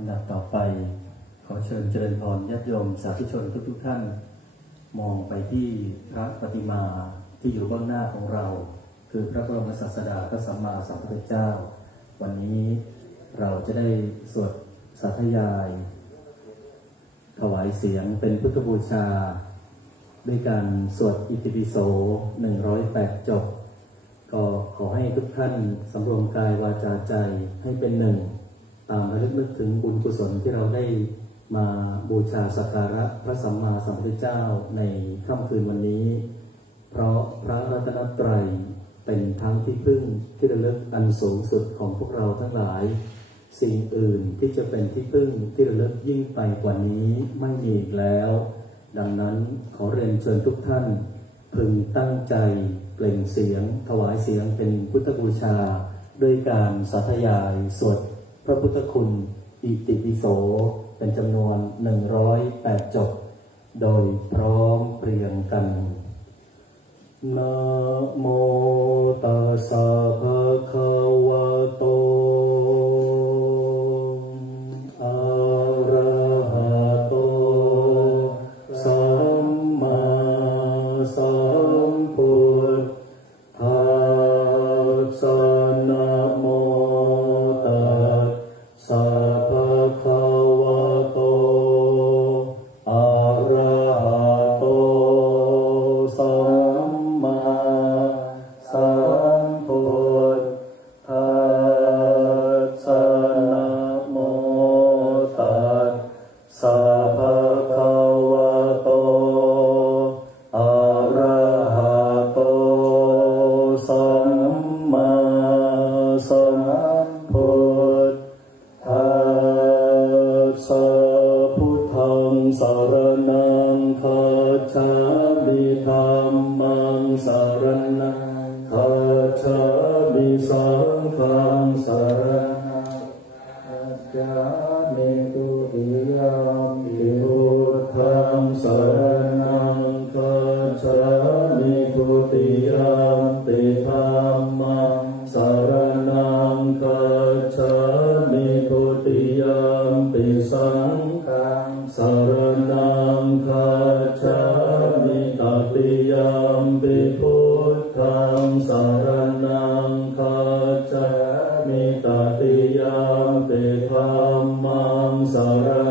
อันดับต่อไป ขอเชิญเจริญพรญาติโยมสาธุชนทุกๆท่าน มองไปที่พระปฏิมาที่อยู่เบื้องหน้าของเรา คือพระบรมศาสดาพระสัมมาสัมพุทธเจ้า วันนี้เราจะได้สวดสาธยาย ถวายเสียงเป็นพุทธบูชา ด้วยการสวดอิติปิโส 108 จบ ก็ขอให้ทุกท่านสำรวมกายวาจาใจให้เป็นหนึ่ง ตามระลึกนึกถึงบุญกุศลที่เราได้มาบูชาสักการะพระสัมมาสัมพุทธเจ้าในค่ำคืนวันนี้ เพราะพระรัตนตรัยเป็นทั้งที่พึ่งที่ระลึกอันสูงสุดของพวกเราทั้งหลาย สิ่งอื่นที่จะเป็นที่พึ่งที่ระลึกยิ่งไปกว่านี้ไม่มีอีกแล้ว ดังนั้นขอเรียนเชิญทุกท่าน พึงตั้งใจเปล่งเสียง ถวายเสียงเป็นพุทธบูชา ด้วยการสาธยายสวด พระพุทธคุณ อิติปิโส เป็นจำนวน 108 จบ โดยพร้อมเพรียงกันนะโมตัสสะภะคะวะโตอระหะโตสัมมาสัมพุทธัสสะ สารนังคัจฉามิธัมมังสารนังคัจฉามิสังฆังสารนังอาจามิตุติยามปิพุทธังสารณังคัจฉามิตุติยามปิ ธัมมังสร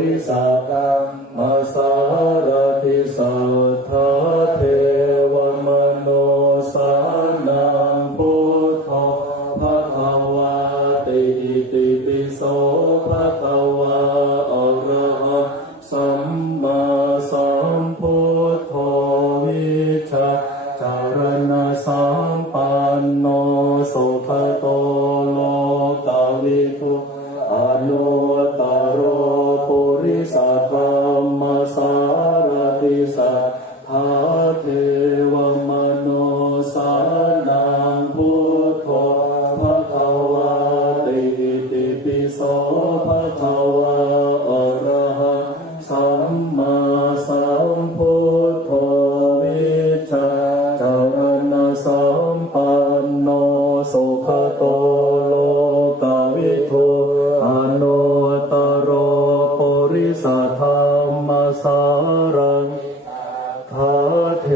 ริสากังมาสารทิสัทธเทวมโนสานังพุทโธพระคะวะติติปิโสพระคะวะอรหันสัมมาสัมพุทโธวิชา รังคาเท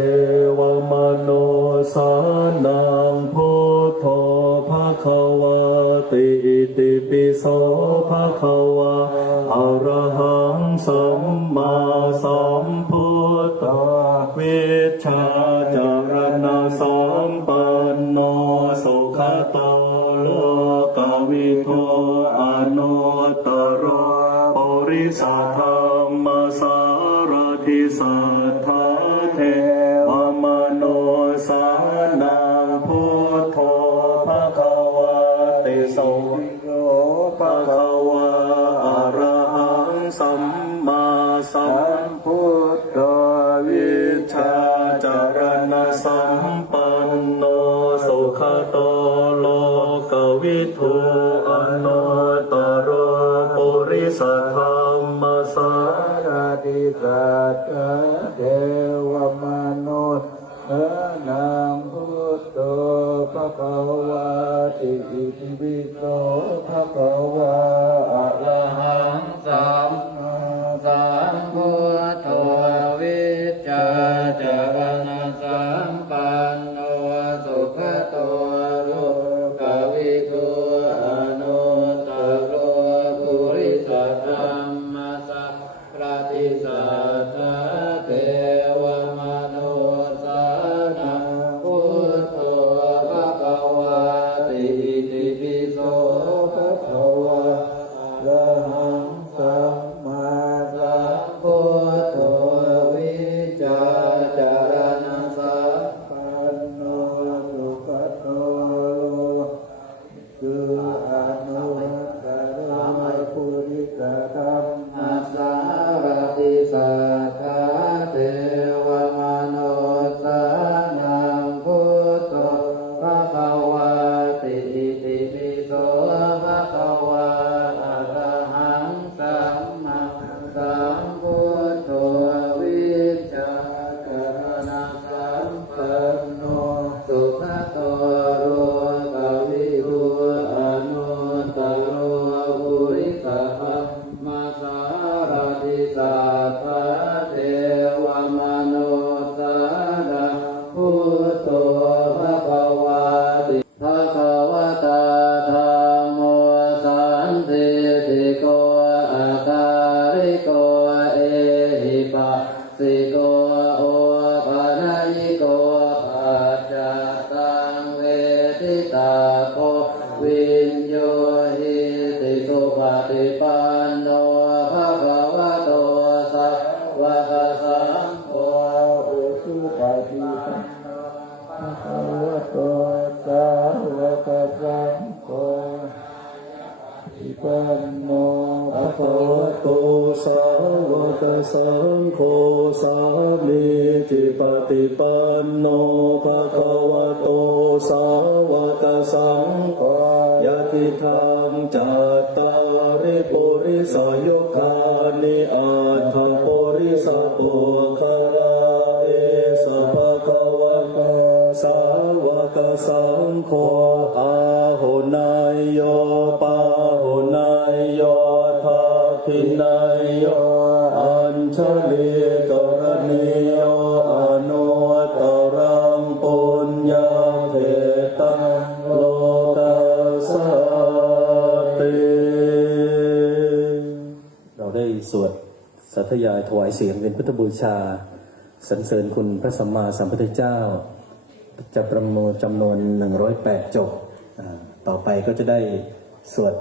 วมโนสานังพุทโธภะคะวะติติปิโสภะคะวะอรหังสัมมาสัมพุทธาวิชาจารณะสัมปันโนสุขตาโลกวิโทอนุตตรปริสัท Ah, é. Rahman โนภะโตสาวกสังโฆสามีจิปฏิปันโนภะคะวโตสาวกสังโฆยะติธรรจัตตาริปุริสยคานิอาทังปุริสตุคาราเอสภะคะวะสาวกสังโฆ ญาเวตังโลตัสติเราได้สวดสาธยายถวายเสียงเป็นพุทธบูชาสรรเสริญคุณพระสัมมาสัมพุทธเจ้า จะประมวลจำนวน 108 จบ ต่อไปก็จะได้สวด